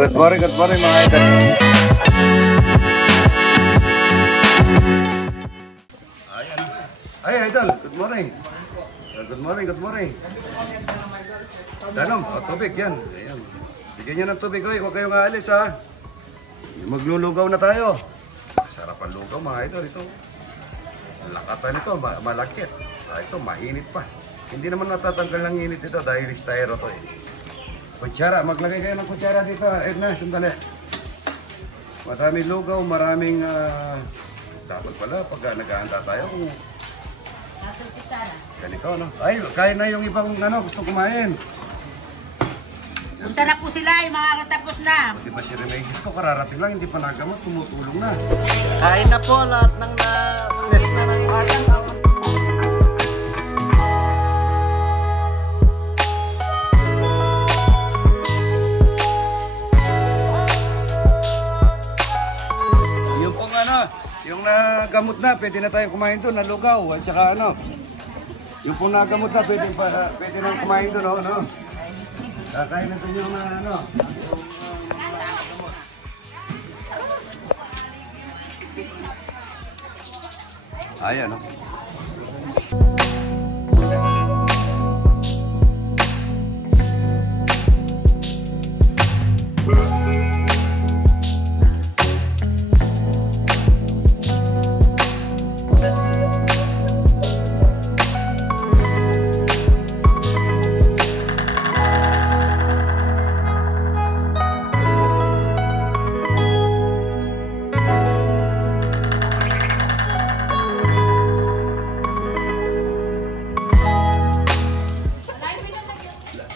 Good morning mga idol. Ayan. Ay, idol, good morning. Good morning. Danom, tubig yan. Ayan. Bigyan niyo ng tubig, huwag kayong aalis ha. Maglulugaw na tayo. Sarap ang lugaw mga idol. Ito, lakatan ito, malakit. Ito, mahinit pa. Hindi naman natatanggal ng init ito dahil styro to eh. Kutsara, maglagay kayo ng kutsara dito. Edna, sandali. Maraming lugaw, maraming... dapat pala pag naghahanda tayo. Ganito, no? Ay, kaya na yung ibang gusto kumain. Sarap po sila, yung mga katapos na. Di ba si Remedios ko, kararating lang, hindi pa nagamot, tumutulong na. Kain na po lahat ng na-rest na ng ayan. Yung pong yung nagamot na, pwede na tayo kumain doon, nalugaw, at saka yung pong nagamot na, pwede na kumain doon, no? Kakain natin yung ayan, no?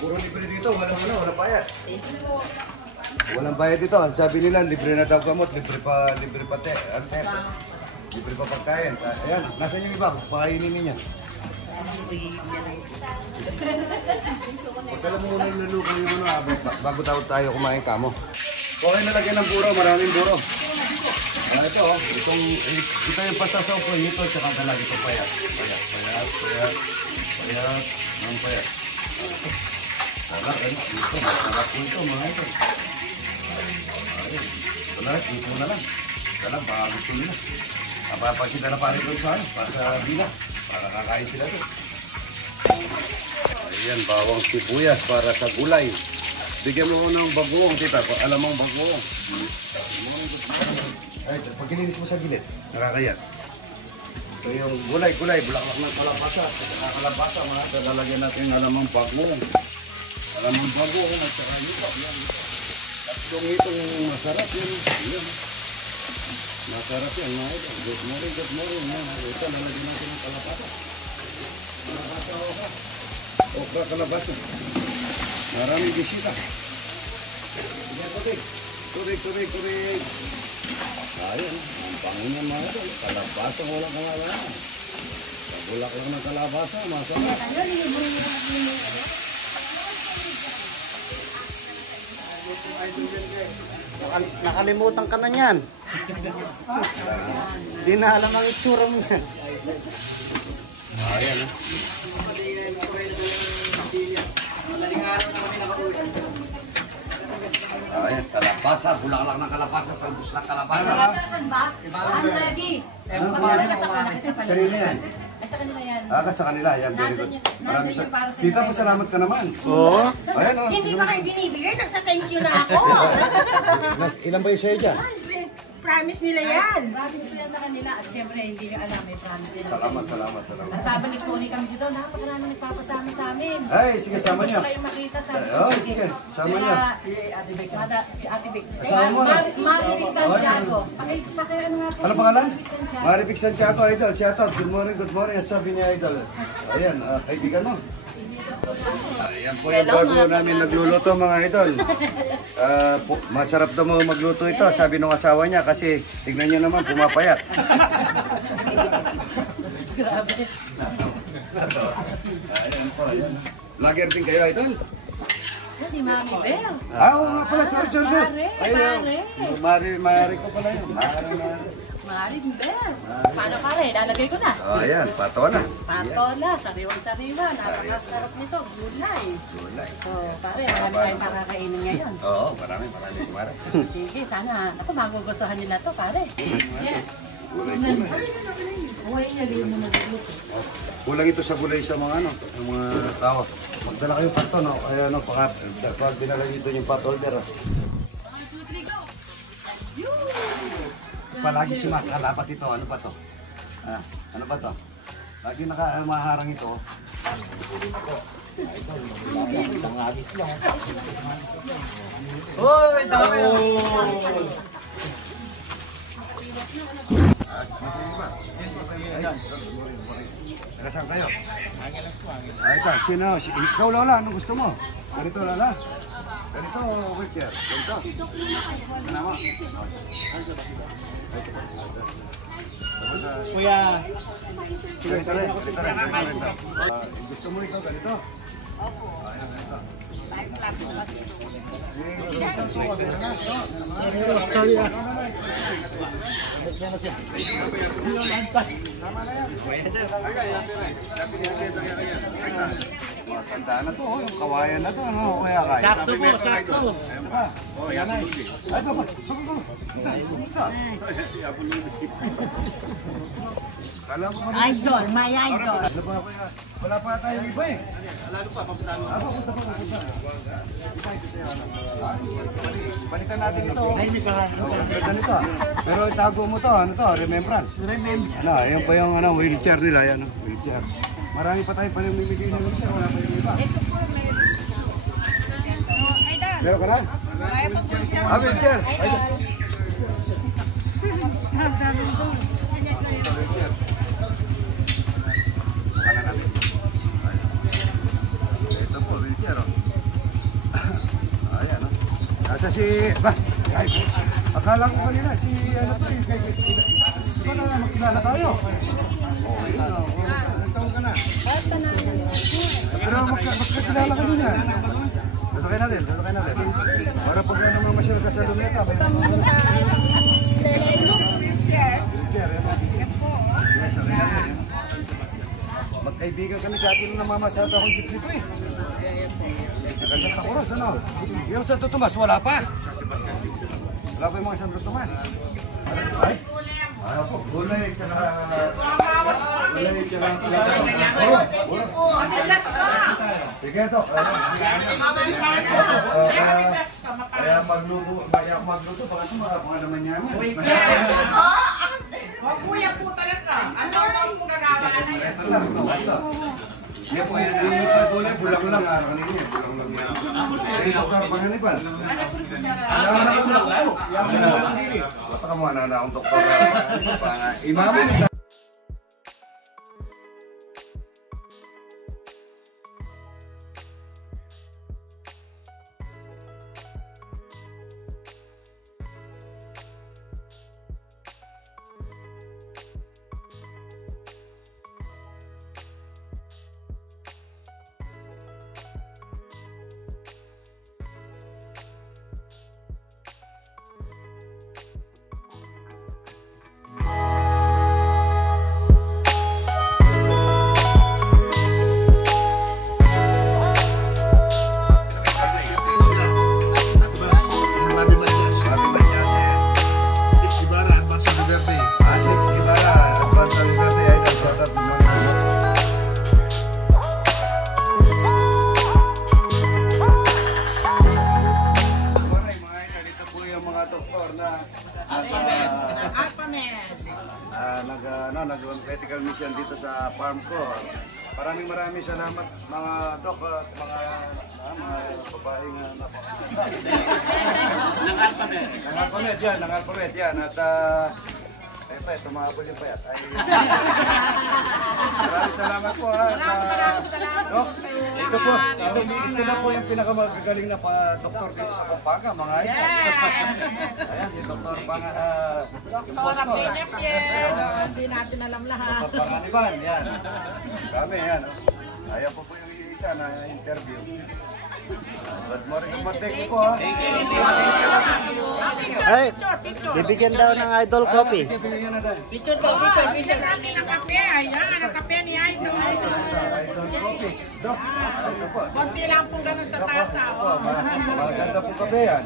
Puro libre dito, walang bayad. Walang bayad dito. Sabi nila, libre na daw gamot, libre pa libre pa pagkain. Ayan, nasaan yung iba? Pakainin niya. Pagkala mo muna yung lulukan yung bago tayo kumain kamo. Okay, nalagyan ng buro, maraming buro. Ito yung pasasaw ko, ito, tsaka talaga ito payat. Payat. Sarap, masarap ito mga ito. Dito na lang. Sarap, baka gusto nila. Kapapag sila na pari doon sa bila. Para kakain sila doon. Ayan, bawang sibuyas para sa gulay. Bigyan mo ng bagoong, tita. Alam mong bagoong. Ay, pag kininis mo sa gilid, nakakayat. Ito yung gulay, bulaklak ng kalabasa. Kalabasa, mga talalagyan natin alamang bagoong. Alamang bagoong at saka yupa. Tatlong itong masarap yun. Masarap yan, mga ito. Good morning. Ito, lalagyan natin ng kalabasa. Okra, kalabasa. Maraming bisita. Turig. Ayan, ang pangin ng mga ito. Kalabasa, walang kalabasan. Pagulak lang ng kalabasa, masarap. Nakalimutan ka na niyan. Hindi na alam ang itsura mo yan. Ayan, Ayan, kalabasa, bulaklak ng kalabasa, talbos ng kalabasa. Saan ba? I'm ready. Kanina yan. Ay, sa kanila yan. Sa kanila, yan, very good. Maraming Tita, pasalamat ka naman. Oo. Ayan, Hindi pa kayo binibigay, nagsa-thank you na ako. Ilan ba yung sa'yo dyan? Promise nila yan. Promise nila sa kanila. At siyempre, hindi nyo alam, may promise nila. Salamat. At babalik po ulit kami dito. Napakarami nagpapasama sa amin. Ay, sige, sama niya. Gusto kayo makita sa amin. Oh, sige, sama niya. Si Ate Vic. Kasama mo na. Maripig Santiago. Pakiano nga po. Ano pangalan? Maripig Santiago, idol. Shout out. Good morning. Ang sabi niya, idol. Ayan, kaibigan mo. Ayan po yung bago namin nagluluto mga idol. Masarap daw mo magluto ito, sabi ng asawa niya kasi tignan niyo naman pumapayat. Ayan po. Lager din kayo idol? Si Mami Bell. Oo nga pala, sorry. Mari ko pala yun. Mari. Maring Ben. Paano pare? Lalagay ko na. Oh, ayan, patola. Patola, sariwan-sariwan. Napakasarap nito. Gulay. Gulay. So, pare, marami tayong kakakainin ngayon. Oo, marami kumare. Sige, sana. Ako, magugustuhan nila to, pare. Yeah. Gulay. Uy, nagawin mo na dito. Kulang ito sa gulay sa mga yung mga tao. Magdala kayo pato, no? Kaya ano, pag dinala dito yung pot holder. Palagi si Mas, alapat ito. Ano pa to? Ano pa to? Lagi maharang ito. Hoy, dami! Saan kayo? Ito, sino? Ikaw, Lola, anong gusto mo? Ganito, Lola? Ganito, wheelchair. Ganito. Ano mo? Kuya, Ganito rin. Gusto mo ito, ganito? Opo. Ganito. sorry ah. Tama na yan. Matanda na to, yung kawayan na to, ano? Kaya kaya. Sakto po, sakto. Ayan pa. Oh, yan ay. Ay, ito pa. Kala ko kami. Idol, my idol. Ano ba, kuya? Wala pa tayong iba eh. Lalo pa, papunta. Punta. Balikan natin ito. Ay, hindi pa. Ganito. Pero itago mo to, ano to, remembrance. Ano, ayan pa yung wheelchair nila, yan, wheelchair. Marami pa tayong panamimigay ng wheelchair, wala pa yung iba. Meron ka na? Wheelchair. Bukana natin. Ito po, wheelchair. Ayan, no? Nasa si... Ay, akala ko kanina, si... Ano to, di ba na magkilala tayo? Oo, yun. Ilang taon ka na? Pero magkakilala ka din yan. Sasakay natin. Para pag ano mamasyal ka sa luneta. Wheelchair, yan. Magkaibigan kami dati nung namamasada akong jeep nito eh. Nagandang takuras, ano? Yung Santo Tomas, wala pa. Wala pa yung mga Santo Tomas. Ay? Ayaw po, gulay, tsaka... Gulay, tsaka... Sige ito. Kaya magluto, baka ito makapunga naman niya. Huwag kuya po talaga. Ano mo gagawa na yan? Ito lang, ito. Yan po, yung gulay, bulang lang. Araw kanina yan, bulang lang yan. Ito ka, panganipan. Yan ako bulang po. Yan ako bulang dili. Basta ka muna na akong doktor. Imamin. Nag-critical mission dito sa farm ko. Maraming salamat mga dok at mga babaeng napakaganda. Nang-alphabet yan. At ito mahabol yung payat. Maraming salamat po ha. Dok, ito na po yung pinakamagagaling na doktor dito sa Pampanga, mga ito. Ayan, yung doktor pang yung boss ko. Hindi natin alam lahat. Panganiban, yan. Kami, yan. Ayan po yung isa na interview. Good morning po ha. Thank you po ha. Ay, Picture, picture. bibigyan daw ng idol coffee. Bigyan na tayo. Picture to, picture, picture. Sa akin ang kape. Ayan, ang kape ni Idol. Idol coffee. Dok, ito po. Konti lang po ganun sa tasa. Oh. Maganda po kape yan.